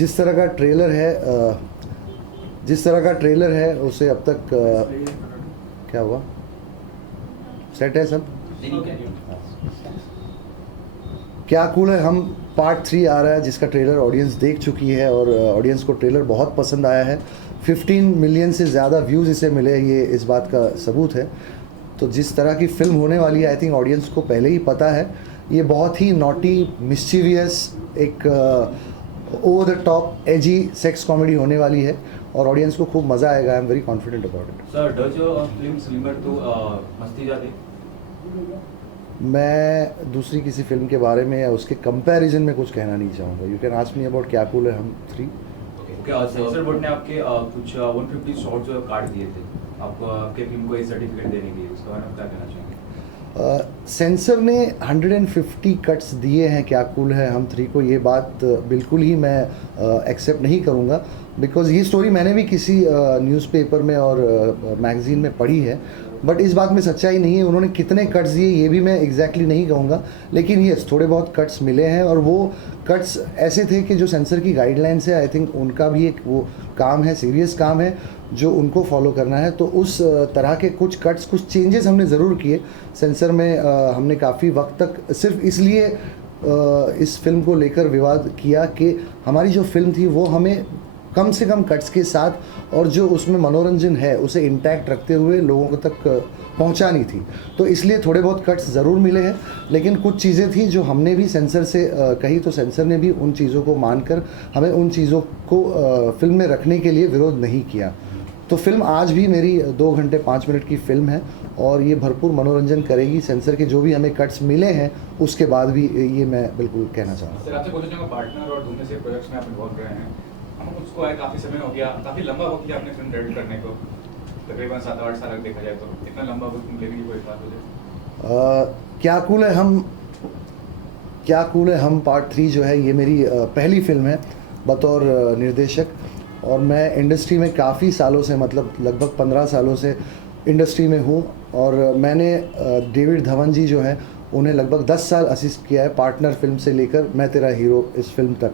जिस तरह का ट्रेलर है उसे अब तक क्या हुआ, सेट है सब? क्या कूल है हम पार्ट 3 आ रहा है, जिसका ट्रेलर ऑडियंस देख चुकी है और ऑडियंस को ट्रेलर बहुत पसंद आया है। 15 मिलियन से ज़्यादा व्यूज़ इसे मिले, ये इस बात का सबूत है। तो जिस तरह की फ़िल्म होने वाली है, आई थिंक ऑडियंस को पहले ही पता है। ये बहुत ही नॉटी, मिस्चीवियस, एक over the top AG sex comedy होने वाली है और ऑडियंस को खूब मज़ा आएगा। I am very confident about it. Sir, does your film similar to मस्ती जादे? मैं दूसरी किसी फिल्म के बारे में या उसके कंपैरिजन में कुछ कहना नहीं चाहूँगा। You can ask me about क्या कूल है हम 3। ओके, सेंसर बोर्ड ने आपके कुछ 150 शॉट जो काट दिए थे आपको, आपके फिल्म को ये सर्टिफिकेट देने के लिए, उसका आप क्या कहना चाहेंगे? सेंसर ने 150 कट्स दिए हैं क्या कूल है हम 3 को, ये बात बिल्कुल ही मैं एक्सेप्ट नहीं करूँगा। बिकॉज़ ये स्टोरी मैंने भी किसी न्यूज़पेपर में और मैगज़ीन में पढ़ी है, बट इस बात में सच्चाई नहीं है। उन्होंने कितने कट्स दिए ये भी मैं एग्जैक्टली नहीं कहूँगा, लेकिन यस, थोड़े बहुत कट्स मिले हैं और वो कट्स ऐसे थे कि जो सेंसर की गाइडलाइंस है, आई थिंक उनका भी एक वो काम है, सीरियस काम है जो उनको फॉलो करना है। तो उस तरह के कुछ कट्स, कुछ चेंजेस हमने ज़रूर किए सेंसर में। हमने काफ़ी वक्त तक सिर्फ इसलिए इस फिल्म को लेकर विवाद किया कि हमारी जो फिल्म थी वो हमें कम से कम कट्स के साथ और जो उसमें मनोरंजन है उसे इंटैक्ट रखते हुए लोगों तक पहुंचानी थी। तो इसलिए थोड़े बहुत कट्स ज़रूर मिले हैं, लेकिन कुछ चीज़ें थी जो हमने भी सेंसर से कही, तो सेंसर ने भी उन चीज़ों को मानकर हमें उन चीज़ों को फिल्म में रखने के लिए विरोध नहीं किया। तो फिल्म आज भी मेरी 2 घंटे 5 मिनट की फ़िल्म है और ये भरपूर मनोरंजन करेगी। सेंसर के जो भी हमें कट्स मिले हैं उसके बाद भी ये मैं बिल्कुल कहना चाहूँगा। सर, आपसे पूछना चाहूँगा, पार्टनर और दूसरे से प्रोजेक्ट्स में आप इन्वॉल्व रहे हैं, हम उसको है काफ़ी समय हो गया, काफ़ी लंबा वक्त लिया आपने फिल्म डायरेक्ट करने को, तकरीबन 7-8 साल अगर देखा जाए तो इतना लंबा वक्त लेने की कोई बात हो जाए? क्या कूल है हम पार्ट 3 जो है ये मेरी पहली फिल्म है बतौर निर्देशक। और मैं इंडस्ट्री में काफ़ी सालों से, मतलब लगभग 15 सालों से इंडस्ट्री में हूँ और मैंने डेविड धवन जी जो हैं उन्हें लगभग 10 साल असिस्ट किया है, पार्टनर फिल्म से लेकर मैं तेरा हीरो इस फिल्म तक।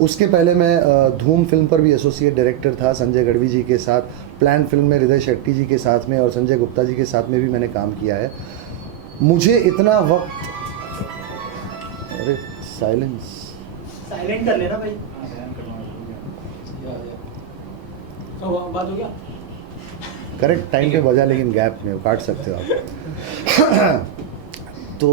उसके पहले मैं धूम फिल्म पर भी एसोसिएट डायरेक्टर था संजय गढ़वी जी के साथ, प्लान फिल्म में हृदय शेट्टी जी के साथ में और संजय गुप्ता जी के साथ में भी मैंने काम किया है। मुझे इतना वक्त, अरे साइलेंट कर लेना भाई। तो बात हो गया, करेक्ट टाइम पे बजा, लेकिन गैप में काट सकते हो आप। तो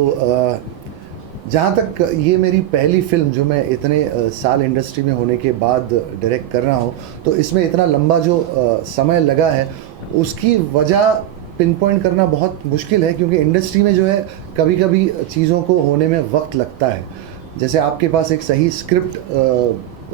जहाँ तक ये मेरी पहली फिल्म जो मैं इतने साल इंडस्ट्री में होने के बाद डायरेक्ट कर रहा हूँ, तो इसमें इतना लंबा जो समय लगा है उसकी वजह पिन पॉइंट करना बहुत मुश्किल है, क्योंकि इंडस्ट्री में जो है कभी कभी चीज़ों को होने में वक्त लगता है। जैसे आपके पास एक सही स्क्रिप्ट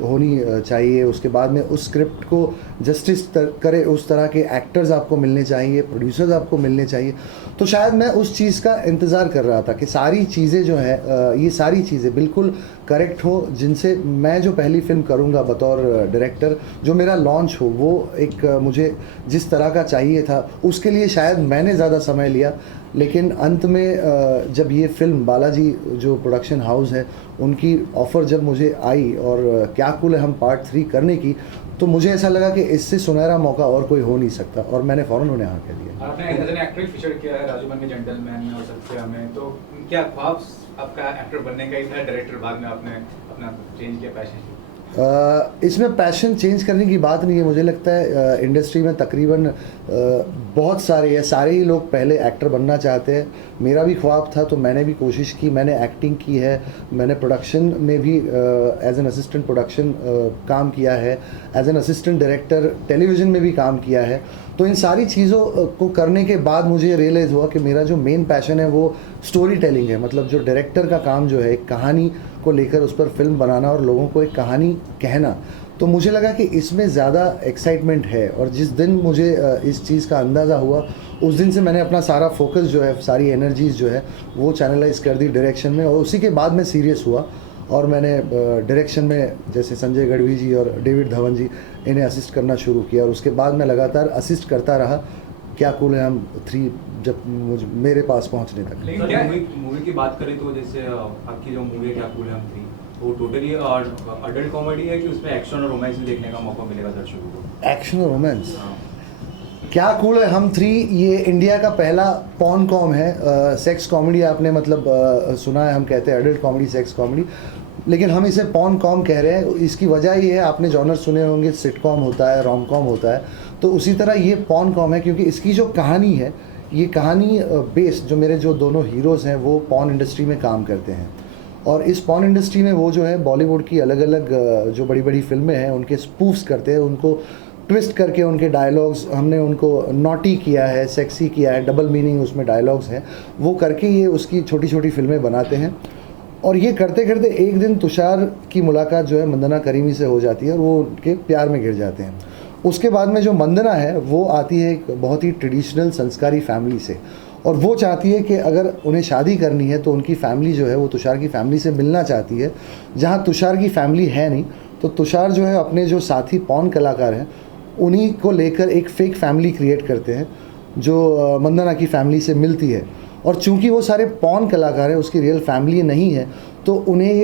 होनी चाहिए, उसके बाद में उस स्क्रिप्ट को जस्टिस करे उस तरह के एक्टर्स आपको मिलने चाहिए, प्रोड्यूसर्स आपको मिलने चाहिए। तो शायद मैं उस चीज़ का इंतज़ार कर रहा था कि सारी चीज़ें जो है ये सारी चीज़ें बिल्कुल करेक्ट हो, जिनसे मैं जो पहली फिल्म करूँगा बतौर डायरेक्टर, जो मेरा लॉन्च हो, वो एक मुझे जिस तरह का चाहिए था उसके लिए शायद मैंने ज़्यादा समय लिया। लेकिन अंत में जब ये फिल्म बालाजी जो प्रोडक्शन हाउस है उनकी ऑफ़र जब मुझे आई और क्या कूल है हम पार्ट 3 करने की, तो मुझे ऐसा लगा कि इससे सुनहरा मौका और कोई हो नहीं सकता और मैंने फ़ौरन उन्हें हाँ कह दिया। आपने एज एन एक्टर फीचर किया है राजू बन के जेंटलमैन में और सत्या में, तो क्या ख्वाब आपका एक्टर बनने का ही था, डायरेक्टर बाद में आपने अपना चेंज किया पैशन? इसमें पैशन चेंज करने की बात नहीं है। मुझे लगता है इंडस्ट्री में तकरीबन बहुत सारे या सारे ही लोग पहले एक्टर बनना चाहते हैं। मेरा भी ख्वाब था, तो मैंने भी कोशिश की, मैंने एक्टिंग की है, मैंने प्रोडक्शन में भी एज एन असिस्टेंट प्रोडक्शन काम किया है, as an assistant director television में भी काम किया है। तो इन सारी चीज़ों को करने के बाद मुझे रियलाइज़ हुआ कि मेरा जो मेन पैशन है वो स्टोरी टेलिंग है। मतलब जो डायरेक्टर का काम जो है एक कहानी को लेकर उस पर फिल्म बनाना और लोगों को एक कहानी कहना। तो मुझे लगा कि इसमें ज़्यादा एक्साइटमेंट है और जिस दिन मुझे इस चीज़ का अंदाज़ा हुआ उस दिन से मैंने अपना सारा फोकस जो है, सारी एनर्जीज़ जो है वो चैनलाइज कर दी डायरेक्शन में। और उसी के बाद मैं सीरियस हुआ और मैंने डायरेक्शन में जैसे संजय गढ़वी जी और डेविड धवन जी इन्हें असिस्ट करना शुरू किया और उसके बाद मैं लगातार असिस्ट करता रहा क्या कूल है हम 3 जब मुझे मेरे पास पहुंचने तक। लेकिन क्या मूवी की बात करें तो जैसे आपकी जो मूवी है क्या कूल है हम 3, वो टोटली अडल्ट कॉमेडी है कि उसमें एक्शन और रोमांस भी देखने का मौका मिलेगा दर्शकों को? एक्शन और रोमांस, हाँ। क्या कूल है हम थ्री, ये इंडिया का पहला पॉर्न कॉम है। सेक्स कॉमेडी आपने मतलब सुना है, हम कहते हैं अडल्ट कॉमेडी, सेक्स कॉमेडी, लेकिन हम इसे पॉर्न कॉम कह रहे हैं। इसकी वजह ये है, आपने जॉनर सुने होंगे, सिटकॉम होता है, रोम कॉम होता है, तो उसी तरह ये पॉर्न कॉम है, क्योंकि इसकी जो कहानी है, ये कहानी बेस्ड, जो मेरे जो दोनों हीरोज़ हैं वो पॉर्न इंडस्ट्री में काम करते हैं, और इस पॉर्न इंडस्ट्री में वो जो है बॉलीवुड की अलग अलग जो बड़ी बड़ी फिल्में हैं उनके स्पूफ्स करते हैं, उनको ट्विस्ट करके उनके डायलॉग्स, हमने उनको नॉटी किया है, सेक्सी किया है, डबल मीनिंग उसमें डायलॉग्स हैं, वो करके ये उसकी छोटी छोटी फिल्में बनाते हैं। और ये करते करते एक दिन तुषार की मुलाकात जो है मंदना करीमी से हो जाती है और वो उनके प्यार में गिर जाते हैं। उसके बाद में जो मंदना है वो आती है एक बहुत ही ट्रेडिशनल संस्कारी फैमिली से, और वो चाहती है कि अगर उन्हें शादी करनी है तो उनकी फैमिली जो है वो तुषार की फैमिली से मिलना चाहती है। जहाँ तुषार की फैमिली है नहीं, तो तुषार जो है अपने जो साथी पॉर्न कलाकार हैं उन्हीं को लेकर एक फ़ेक फैमिली क्रिएट करते हैं जो मंदना की फैमिली से मिलती है। और चूंकि वो सारे पॉर्न कलाकार हैं, उसकी रियल फैमिली नहीं है, तो उन्हें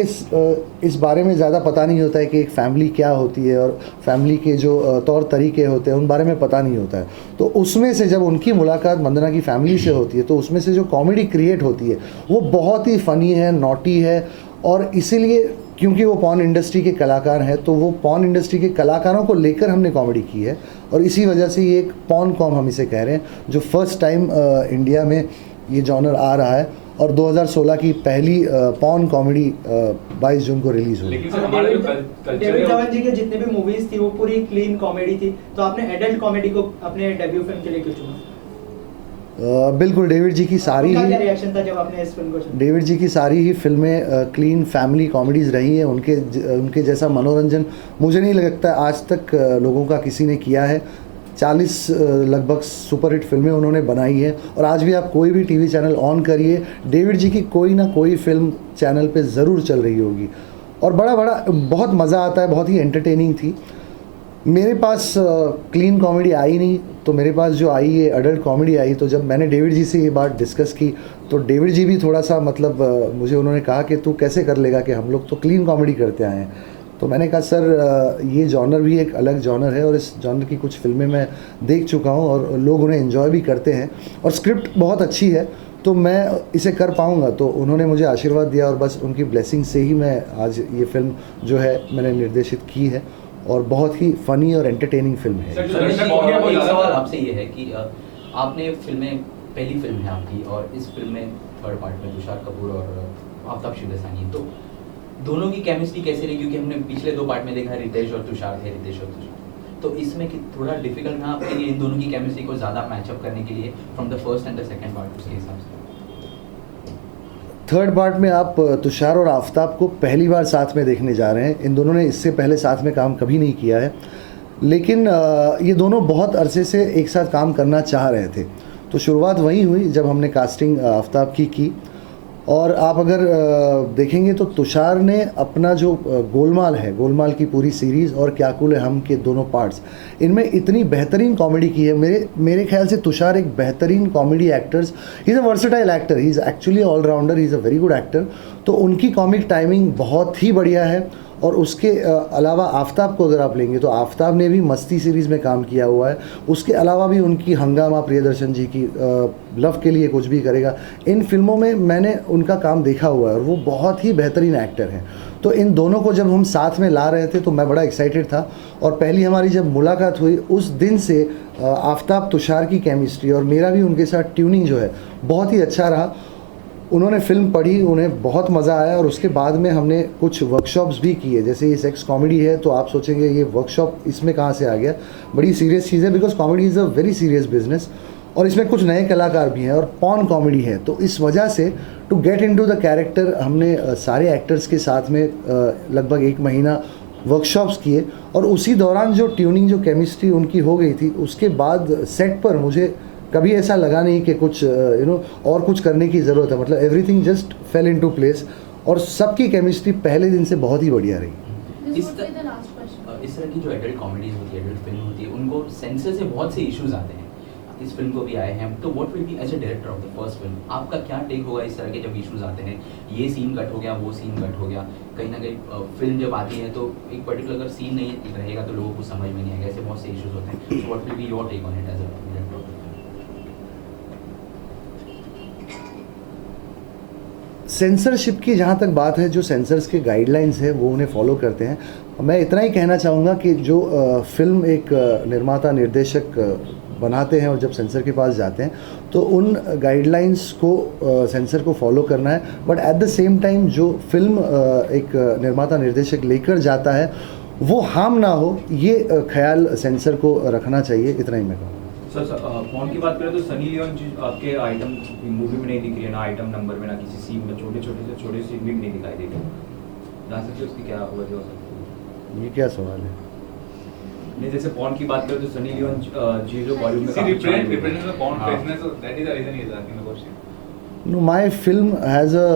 इस बारे में ज़्यादा पता नहीं होता है कि एक फ़ैमिली क्या होती है, और फैमिली के जो तौर तरीके होते हैं उन बारे में पता नहीं होता है। तो उसमें से जब उनकी मुलाकात मंदना की फैमिली से होती है, तो उसमें से जो कॉमेडी क्रिएट होती है वो बहुत ही फ़नी है, नॉटी है, और इसीलिए क्योंकि वो पॉर्न इंडस्ट्री के कलाकार हैं, तो वो पॉर्न इंडस्ट्री के कलाकारों को लेकर हमने कॉमेडी की है, और इसी वजह से ये एक पॉर्न कॉम हम इसे कह रहे हैं, जो फर्स्ट टाइम इंडिया में ये जॉनर आ रहा है, और 2016 की पहली पॉर्न कॉमेडी 22 जून को रिलीज़ हुई। लेकिन सर हमारा जो डेविड कल्चर धवन जी के जितने भी मूवीज थी वो पूरी क्लीन कॉमेडी थी, तो आपने एडल्ट कॉमेडी को अपने डेब्यू फिल्म के लिए क्यों चुना? बिल्कुल, डेविड जी की सारी क्या ही रिएक्शन था जब आपने इस फिल्म को चुना? डेविड जी की सारी ही फिल्में क्लीन फैमिली कॉमेडीज़ रही हैं। उनके जैसा मनोरंजन मुझे नहीं लगता आज तक लोगों का किसी ने किया है। 40 लगभग सुपरहिट फिल्में उन्होंने बनाई हैं, और आज भी आप कोई भी टीवी चैनल ऑन करिए, डेविड जी की कोई ना कोई फिल्म चैनल पे ज़रूर चल रही होगी, और बड़ा बहुत मज़ा आता है, बहुत ही एंटरटेनिंग थी। मेरे पास क्लीन कॉमेडी आई नहीं, तो मेरे पास जो आई है अडल्ट कॉमेडी आई। तो जब मैंने डेविड जी से ये बात डिस्कस की, तो डेविड जी भी थोड़ा सा मतलब मुझे उन्होंने कहा कि तू कैसे कर लेगा, कि हम लोग तो क्लीन कॉमेडी करते आए हैं। तो मैंने कहा सर ये जॉनर भी एक अलग जॉनर है, और इस जॉनर की कुछ फिल्में मैं देख चुका हूँ और लोग उन्हें एंजॉय भी करते हैं, और स्क्रिप्ट बहुत अच्छी है, तो मैं इसे कर पाऊँगा। तो उन्होंने मुझे आशीर्वाद दिया, और बस उनकी ब्लेसिंग से ही मैं आज ये फिल्म जो है मैंने निर्देशित की है, और बहुत ही फ़नी और एंटरटेनिंग फिल्म है। सर, सर, एक सवाल आपसे ये है कि आपने फिल्में, पहली फिल्म है आपकी, और इस फिल्म में थर्ड पार्ट में तुषार कपूर और आफ्ताब शिवदासानी, तो दोनों की केमिस्ट्री कैसे रही? क्योंकि हमने पिछले 2 पार्ट में देखा रितेश और तुषार थे, तो इसमें थोड़ा डिफिकल्ट था आपके लिए इन दोनों की केमिस्ट्री को ज़्यादा मैचअप करने के लिए from the first and the second part, उसके हिसाब से? थर्ड पार्ट में आप तुषार और आफ्ताब को पहली बार साथ में देखने जा रहे हैं। इन दोनों ने इससे पहले साथ में काम कभी नहीं किया है, लेकिन ये दोनों बहुत अरसे से एक साथ काम करना चाह रहे थे। तो शुरुआत वहीं हुई जब हमने कास्टिंग आफ्ताब की। और आप अगर देखेंगे तो तुषार ने अपना जो गोलमाल है, गोलमाल की पूरी सीरीज़ और क्या कूल है हम के दोनों पार्ट्स, इनमें इतनी बेहतरीन कॉमेडी की है। मेरे ख्याल से तुषार एक बेहतरीन comedy actors, he is a versatile actor, he is actually allrounder, he is a very good actor. तो उनकी कॉमिक टाइमिंग बहुत ही बढ़िया है। और उसके अलावा आफ्ताब को अगर आप लेंगे तो आफ्ताब ने भी मस्ती सीरीज़ में काम किया हुआ है। उसके अलावा भी उनकी हंगामा, प्रियदर्शन जी की लव के लिए कुछ भी करेगा, इन फिल्मों में मैंने उनका काम देखा हुआ है, और वो बहुत ही बेहतरीन एक्टर हैं। तो इन दोनों को जब हम साथ में ला रहे थे तो मैं बड़ा एक्साइटेड था, और पहली हमारी जब मुलाकात हुई उस दिन से आफ्ताब तुषार की केमिस्ट्री और मेरा भी उनके साथ ट्यूनिंग जो है बहुत ही अच्छा रहा। उन्होंने फिल्म पढ़ी, उन्हें बहुत मज़ा आया, और उसके बाद में हमने कुछ वर्कशॉप्स भी किए। जैसे ये सेक्स कॉमेडी है तो आप सोचेंगे ये वर्कशॉप इसमें कहाँ से आ गया, बड़ी सीरियस चीज़ है, because comedy is a very serious business, और इसमें कुछ नए कलाकार भी हैं, और पॉर्न कॉमेडी है। तो इस वजह से to get into the character हमने सारे एक्टर्स के साथ में लगभग 1 महीना वर्कशॉप्स किए, और उसी दौरान जो ट्यूनिंग, जो केमिस्ट्री उनकी हो गई थी, उसके बाद सेट पर मुझे कभी ऐसा लगा नहीं कि कुछ और कुछ करने की ज़रूरत है। मतलब everything just fail into place, और सबकी केमिस्ट्री पहले दिन से बहुत ही बढ़िया रही। इस तरह की जो एडल्ट कॉमेडीज होती है, एडल्ट फिल्म होती है, उनको सेंसर से बहुत से इश्यूज आते हैं। इस फिल्म को भी आए हैं, तो what will be as a director of the first film, आपका क्या टेक होगा इस तरह के जब इश्यूज आते हैं, ये सीन कट हो गया, वो सीन कट हो गया, कहीं ना कहीं फिल्म जब आती है तो एक पर्टिकुलर अगर सीन नहीं रहेगा तो लोगों को समझ में नहीं आएगा, ऐसे बहुत से इश्यूज होते हैं, so what will be your take on it as a director of the film? Censorship की जहाँ तक बात है, जो सेंसर्स के गाइडलाइंस है वो उन्हें फॉलो करते हैं। मैं इतना ही कहना चाहूँगा कि जो फिल्म एक निर्माता निर्देशक बनाते हैं और जब सेंसर के पास जाते हैं तो उन गाइडलाइंस को सेंसर को फॉलो करना है, but at the same time जो फिल्म एक निर्माता निर्देशक लेकर जाता है वो हार्म ना हो, ये ख्याल सेंसर को रखना चाहिए। इतना ही मैं कहूँगा। सर फोन की बात करें तो सनी लियोन जी आपके आइटम मूवी में नहीं दिख रही है, ना आइटम नंबर में, ना किसी सीन में, छोटे सीन भी नहीं दिखाई देगी। जान सकते उसकी क्या वजह हो सकती है? ये क्या सवाल है? नहीं, जैसे पॉन की बात करें तो सनी लियोन जी जो बॉलीवुड में See, काफी represent छाई हुई है। the porn हाँ। fakeness, so that is the reason he is asking the question. No, my film has a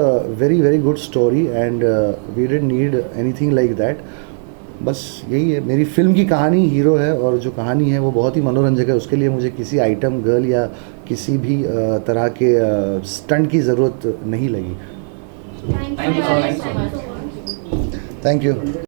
very good story and we didn't need anything like that. बस यही है, मेरी फिल्म की कहानी हीरो है और जो कहानी है वो बहुत ही मनोरंजक है। उसके लिए मुझे किसी आइटम गर्ल या किसी भी तरह के स्टंट की ज़रूरत नहीं लगी। Thank you so much. Thank you.